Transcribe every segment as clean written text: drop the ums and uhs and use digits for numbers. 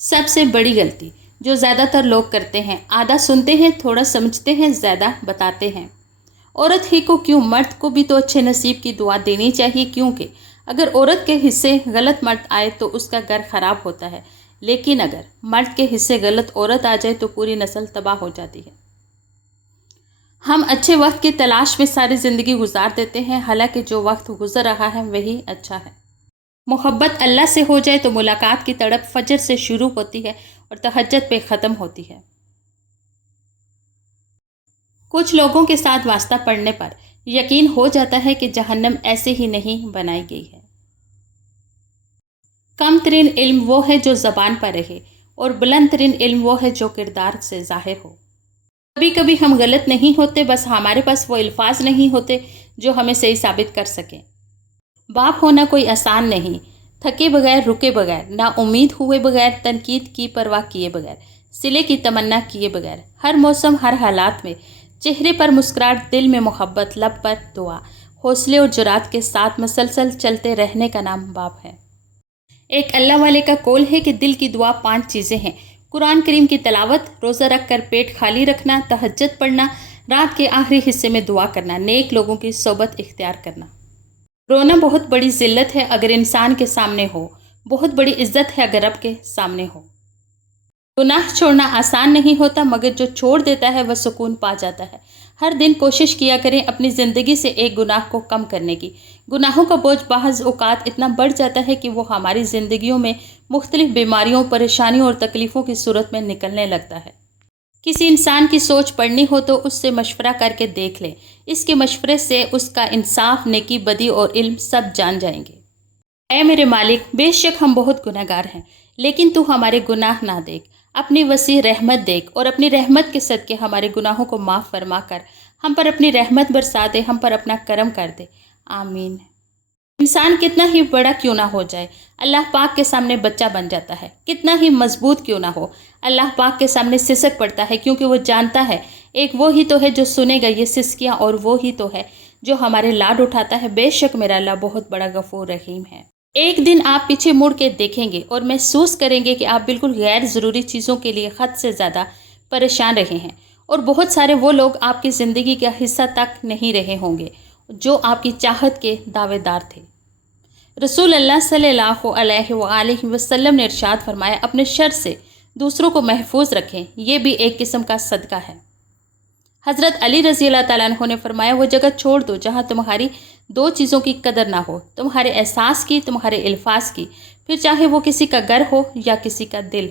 سب سے بڑی غلطی جو زیادہ تر لوگ کرتے ہیں، آدھا سنتے ہیں، تھوڑا سمجھتے ہیں، زیادہ بتاتے ہیں۔ عورت ہی کو کیوں، مرد کو بھی تو اچھے نصیب کی دعا دینی چاہیے، کیونکہ اگر عورت کے حصے غلط مرد آئے تو اس کا گھر خراب ہوتا ہے، لیکن اگر مرد کے حصے غلط عورت آ جائے تو پوری نسل تباہ ہو جاتی ہے۔ ہم اچھے وقت کی تلاش میں ساری زندگی گزار دیتے ہیں، حالانکہ جو وقت گزر رہا ہے وہی اچھا ہے۔ محبت اللہ سے ہو جائے تو ملاقات کی تڑپ فجر سے شروع ہوتی ہے اور تہجد پہ ختم ہوتی ہے۔ کچھ لوگوں کے ساتھ واسطہ پڑنے پر یقین ہو جاتا ہے کہ جہنم ایسے ہی نہیں بنائی گئی ہے۔ کم ترین علم وہ ہے جو زبان پر رہے، اور بلند ترین علم وہ ہے جو کردار سے ظاہر ہو۔ کبھی کبھی ہم غلط نہیں ہوتے، بس ہمارے پاس وہ الفاظ نہیں ہوتے جو ہمیں صحیح ثابت کر سکیں۔ باپ ہونا کوئی آسان نہیں، تھکے بغیر، رکے بغیر، نا امید ہوئے بغیر، تنقید کی پرواہ کیے بغیر، صلے کی تمنا کیے بغیر، ہر موسم، ہر حالات میں چہرے پر مسکراہٹ، دل میں محبت، لب پر دعا، حوصلے اور جرات کے ساتھ مسلسل چلتے رہنے کا نام باپ ہے۔ ایک اللہ والے کا قول ہے کہ دل کی دعا 5 چیزیں ہیں: قرآن کریم کی تلاوت، روزہ رکھ کر پیٹ خالی رکھنا، تہجد پڑھنا، رات کے آخری حصے میں دعا کرنا، نیک لوگوں کی صحبت اختیار کرنا۔ رونا بہت بڑی ذلت ہے اگر انسان کے سامنے ہو، بہت بڑی عزت ہے اگر رب کے سامنے ہو۔ گناہ چھوڑنا آسان نہیں ہوتا، مگر جو چھوڑ دیتا ہے وہ سکون پا جاتا ہے۔ ہر دن کوشش کیا کریں اپنی زندگی سے ایک گناہ کو کم کرنے کی۔ گناہوں کا بوجھ بعض اوقات اتنا بڑھ جاتا ہے کہ وہ ہماری زندگیوں میں مختلف بیماریوں، پریشانیوں اور تکلیفوں کی صورت میں نکلنے لگتا ہے۔ کسی انسان کی سوچ پڑھنی ہو تو اس سے مشورہ کر کے دیکھ لیں، اس کے مشورے سے اس کا انصاف، نیکی، بدی اور علم سب جان جائیں گے۔ اے میرے مالک، بے شک ہم بہت گناہ گار ہیں، لیکن تو ہمارے گناہ نہ دیکھ، اپنی وسیع رحمت دیکھ، اور اپنی رحمت کے صدقے ہمارے گناہوں کو معاف فرما کر ہم پر اپنی رحمت برسا دے، ہم پر اپنا کرم کر دے، آمین۔ انسان کتنا ہی بڑا کیوں نہ ہو جائے، اللہ پاک کے سامنے بچہ بن جاتا ہے۔ کتنا ہی مضبوط کیوں نہ ہو، اللہ پاک کے سامنے سسک پڑتا ہے، کیونکہ وہ جانتا ہے ایک وہی تو ہے جو سنے گا یہ سسکیاں، اور وہی تو ہے جو ہمارے لاڈ اٹھاتا ہے۔ بے شک میرا اللہ بہت بڑا غفور رحیم ہے۔ ایک دن آپ پیچھے مڑ کے دیکھیں گے اور محسوس کریں گے کہ آپ بالکل غیر ضروری چیزوں کے لیے حد سے زیادہ پریشان رہے ہیں، اور بہت سارے وہ لوگ آپ کی زندگی کا حصہ تک نہیں رہے ہوں گے جو آپ کی چاہت کے دعوے دار تھے۔ رسول اللہ صلی اللہ علیہ وآلہ وسلم نے ارشاد فرمایا، اپنے شر سے دوسروں کو محفوظ رکھیں، یہ بھی ایک قسم کا صدقہ ہے۔ حضرت علی رضی اللہ تعالیٰ عنہ نے فرمایا، وہ جگہ چھوڑ دو جہاں تمہاری 2 چیزوں کی قدر نہ ہو، تمہارے احساس کی، تمہارے الفاظ کی، پھر چاہے وہ کسی کا گھر ہو یا کسی کا دل۔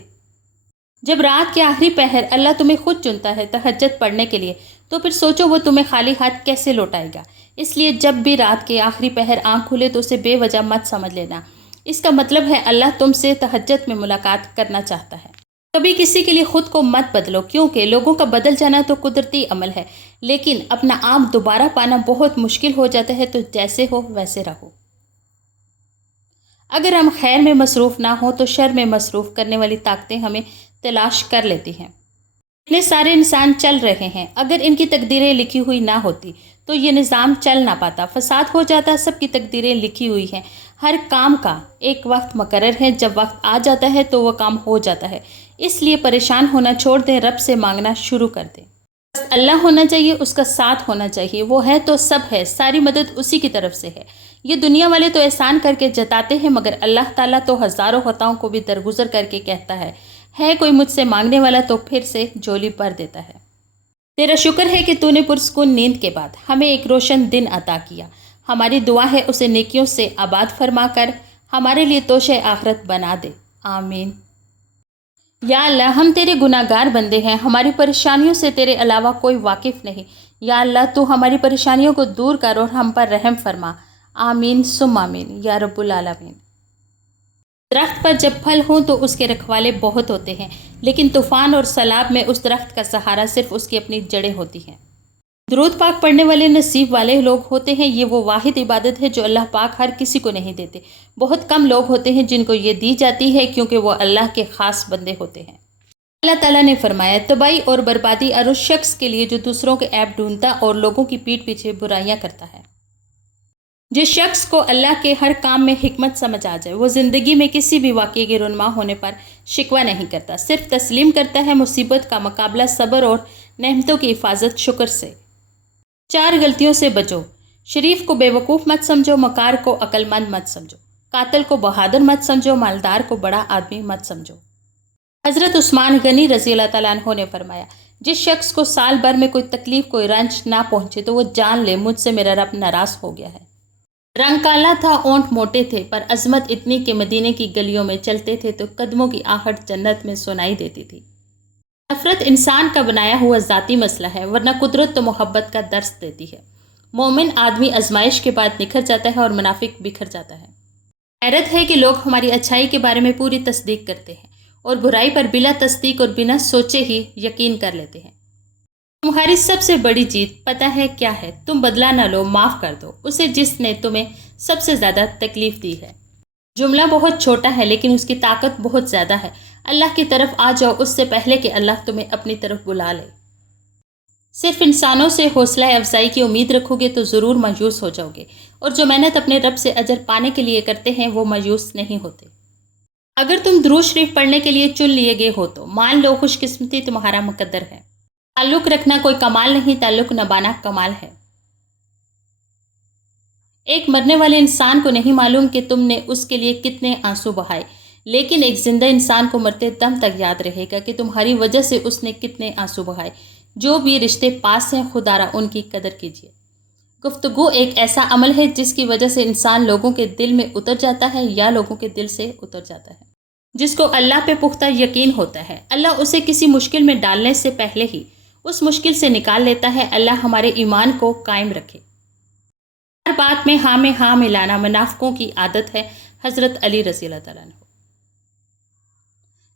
جب رات کے آخری پہر اللہ تمہیں خود چنتا ہے تہجد پڑھنے کے لیے، تو پھر سوچو وہ تمہیں خالی ہاتھ کیسے لوٹائے گا۔ اس لیے جب بھی رات کے آخری پہر آنکھ کھلے تو اسے بے وجہ مت سمجھ لینا، اس کا مطلب ہے اللہ تم سے تہجد میں ملاقات کرنا چاہتا ہے۔ کبھی کسی کے لیے خود کو مت بدلو، کیونکہ لوگوں کا بدل جانا تو قدرتی عمل ہے، لیکن اپنا آپ دوبارہ پانا بہت مشکل ہو جاتا ہے، تو جیسے ہو ویسے رہو۔ اگر ہم خیر میں مصروف نہ ہوں تو شر میں مصروف کرنے والی طاقتیں ہمیں تلاش کر لیتی ہیں۔ اتنے سارے انسان چل رہے ہیں، اگر ان کی تقدیریں لکھی ہوئی نہ ہوتی تو یہ نظام چل نہ پاتا، فساد ہو جاتا۔ سب کی تقدیریں لکھی ہوئی ہیں، ہر کام کا ایک وقت مقرر ہے، جب وقت آ جاتا ہے تو وہ کام ہو جاتا ہے۔ اس لیے پریشان ہونا چھوڑ دیں، رب سے مانگنا شروع کر دیں۔ بس اللہ ہونا چاہیے، اس کا ساتھ ہونا چاہیے، وہ ہے تو سب ہے، ساری مدد اسی کی طرف سے ہے۔ یہ دنیا والے تو احسان کر کے جتاتے ہیں، مگر اللہ تعالیٰ تو ہزاروں خطاؤں کو بھی درگزر کر کے کہتا ہے کوئی مجھ سے مانگنے والا تو پھر سے جھولی بھر دیتا ہے۔ تیرا شکر ہے کہ تو نے پرسکون نیند کے بعد ہمیں ایک روشن دن عطا کیا۔ ہماری دعا ہے اسے نیکیوں سے آباد فرما کر ہمارے لیے توشہ آخرت بنا دے، آمین۔ یا اللہ، ہم تیرے گناہ گار بندے ہیں، ہماری پریشانیوں سے تیرے علاوہ کوئی واقف نہیں۔ یا اللہ، تو ہماری پریشانیوں کو دور کر اور ہم پر رحم فرما، آمین ثم آمین یا رب العالمین۔ درخت پر جب پھل ہوں تو اس کے رکھوالے بہت ہوتے ہیں، لیکن طوفان اور سیلاب میں اس درخت کا سہارا صرف اس کی اپنی جڑیں ہوتی ہیں۔ درود پاک پڑھنے والے نصیب والے لوگ ہوتے ہیں، یہ وہ واحد عبادت ہے جو اللہ پاک ہر کسی کو نہیں دیتے۔ بہت کم لوگ ہوتے ہیں جن کو یہ دی جاتی ہے، کیونکہ وہ اللہ کے خاص بندے ہوتے ہیں۔ اللہ تعالیٰ نے فرمایا، تباہی اور بربادی اور اس شخص کے لیے جو دوسروں کے عیب ڈھونڈتا اور لوگوں کی پیٹھ پیچھے برائیاں کرتا ہے۔ جس شخص کو اللہ کے ہر کام میں حکمت سمجھ آ جائے وہ زندگی میں کسی بھی واقعے کے رونما ہونے پر شکوہ نہیں کرتا، صرف تسلیم کرتا ہے، مصیبت کا مقابلہ صبر اور نعمتوں کی حفاظت شکر سے۔ 4 غلطیوں سے بچو۔ شریف کو بے وقوف مت سمجھو، مکار کو عقل مند مت سمجھو، قاتل کو بہادر مت سمجھو، مالدار کو بڑا آدمی مت سمجھو۔ حضرت عثمان غنی رضی اللہ تعالیٰ عنہ نے فرمایا، جس شخص کو سال بھر میں کوئی تکلیف کوئی رنج نہ پہنچے تو وہ جان لے مجھ سے میرا رب ناراض ہو گیا ہے۔ رنگ کالا تھا، اونٹ موٹے تھے، پر عظمت اتنی کہ مدینے کی گلیوں میں چلتے تھے تو قدموں کی آہٹ جنت میں سنائی دیتی تھی۔ نفرت انسان کا بنایا ہوا ذاتی مسئلہ ہے، ورنہ قدرت تو محبت کا درس دیتی ہے۔ مومن آدمی آزمائش کے بعد نکھر جاتا ہے اور منافق بکھر جاتا ہے۔ حیرت ہے کہ لوگ ہماری اچھائی کے بارے میں پوری تصدیق کرتے ہیں اور برائی پر بلا تصدیق اور بنا سوچے ہی یقین کر لیتے ہیں۔ تمہاری سب سے بڑی جیت پتہ ہے کیا ہے؟ تم بدلہ نہ لو، معاف کر دو اسے جس نے تمہیں سب سے زیادہ تکلیف دی ہے۔ جملہ بہت چھوٹا ہے لیکن اس کی طاقت بہت زیادہ ہے۔ اللہ کی طرف آ جاؤ اس سے پہلے کہ اللہ تمہیں اپنی طرف بلا لے۔ صرف انسانوں سے حوصلہ افزائی کی امید رکھو گے تو ضرور مایوس ہو جاؤ گے، اور جو محنت اپنے رب سے اجر پانے کے لیے کرتے ہیں وہ مایوس نہیں ہوتے۔ اگر تم درود شریف پڑھنے کے لیے چن لیے گئے ہو تو مان لو خوش قسمتی تمہارا مقدر ہے۔ تعلق رکھنا کوئی کمال نہیں، تعلق نبھانا کمال ہے۔ ایک مرنے والے انسان کو نہیں معلوم کہ تم نے اس کے لیے کتنے آنسو بہائے، لیکن ایک زندہ انسان کو مرتے دم تک یاد رہے گا کہ تمہاری وجہ سے اس نے کتنے آنسو بہائے۔ جو بھی رشتے پاس ہیں خدا را ان کی قدر کیجیے۔ گفتگو ایک ایسا عمل ہے جس کی وجہ سے انسان لوگوں کے دل میں اتر جاتا ہے یا لوگوں کے دل سے اتر جاتا ہے۔ جس کو اللہ پہ پختہ یقین ہوتا ہے اللہ اسے کسی مشکل میں ڈالنے سے پہلے ہی اس مشکل سے نکال لیتا ہے۔ اللہ ہمارے ایمان کو قائم رکھے۔ ہر بات میں ہاں ملانا منافقوں کی عادت ہے۔ حضرت علی رضی اللہ تعالیٰ عنہ۔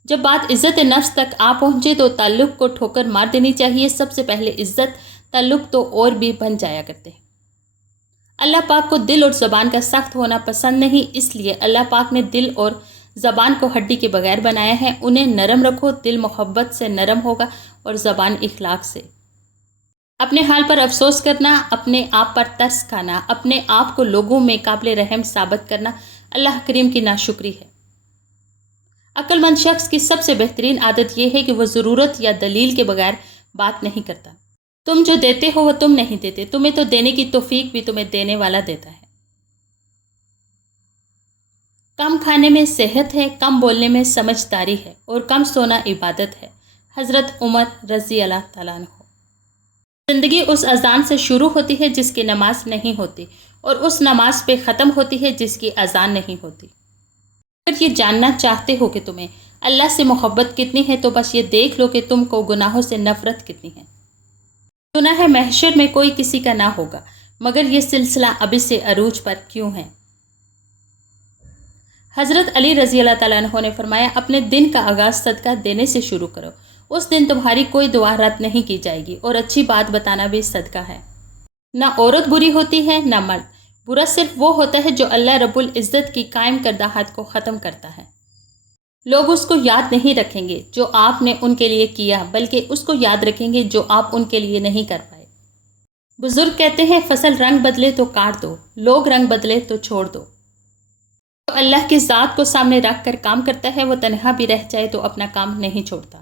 جب بات عزت نفس تک آ پہنچے تو تعلق کو ٹھوکر مار دینی چاہیے۔ سب سے پہلے عزت تعلق تو اور بھی بن جایا کرتے ہیں۔ اللہ پاک کو دل اور زبان کا سخت ہونا پسند نہیں، اس لیے اللہ پاک نے دل اور زبان کو ہڈی کے بغیر بنایا ہے۔ انہیں نرم رکھو، دل محبت سے نرم ہوگا اور زبان اخلاق سے۔ اپنے حال پر افسوس کرنا، اپنے آپ پر ترس کھانا، اپنے آپ کو لوگوں میں قابل رحم ثابت کرنا اللہ کریم کی ناشکری ہے۔ عقل مند شخص کی سب سے بہترین عادت یہ ہے کہ وہ ضرورت یا دلیل کے بغیر بات نہیں کرتا۔ تم جو دیتے ہو وہ تم نہیں دیتے، تمہیں تو دینے کی توفیق بھی تمہیں دینے والا دیتا ہے۔ کم کھانے میں صحت ہے، کم بولنے میں سمجھداری ہے، اور کم سونا عبادت ہے۔ حضرت عمر رضی اللہ تعالیٰ عنہ۔ زندگی اس اذان سے شروع ہوتی ہے جس کی نماز نہیں ہوتی، اور اس نماز پہ ختم ہوتی ہے جس کی اذان نہیں ہوتی۔ اگر یہ جاننا چاہتے ہو کہ تمہیں اللہ سے محبت کتنی ہے تو بس یہ دیکھ لو کہ تم کو گناہوں سے نفرت کتنی ہے۔ گناہ محشر میں کوئی کسی کا نہ ہوگا، مگر یہ سلسلہ ابھی سے عروج پر کیوں ہے؟ حضرت علی رضی اللہ تعالیٰ عنہ نے فرمایا، اپنے دن کا آغاز صدقہ دینے سے شروع کرو، اس دن تمہاری کوئی دعا رد نہیں کی جائے گی، اور اچھی بات بتانا بھی صدقہ ہے۔ نہ عورت بری ہوتی ہے نہ مرد، برا صرف وہ ہوتا ہے جو اللہ رب العزت کی قائم کردہ حد کو ختم کرتا ہے۔ لوگ اس کو یاد نہیں رکھیں گے جو آپ نے ان کے لیے کیا، بلکہ اس کو یاد رکھیں گے جو آپ ان کے لیے نہیں کر پائے۔ بزرگ کہتے ہیں فصل رنگ بدلے تو کاٹ دو، لوگ رنگ بدلے تو چھوڑ دو۔ جو اللہ کی ذات کو سامنے رکھ کر کام کرتا ہے وہ تنہا بھی رہ جائے تو اپنا کام نہیں چھوڑتا۔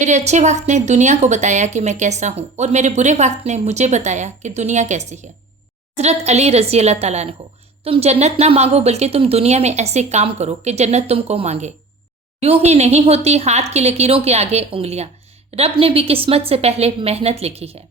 میرے اچھے وقت نے دنیا کو بتایا کہ میں کیسا ہوں، اور میرے برے وقت نے مجھے بتایا کہ دنیا کیسی ہے۔ حضرت علی رضی اللہ تعالیٰ عنہ۔ تم جنت نہ مانگو بلکہ تم دنیا میں ایسے کام کرو کہ جنت تم کو مانگے۔ یوں ہی نہیں ہوتی ہاتھ کی لکیروں کے آگے انگلیاں، رب نے بھی قسمت سے پہلے محنت لکھی ہے۔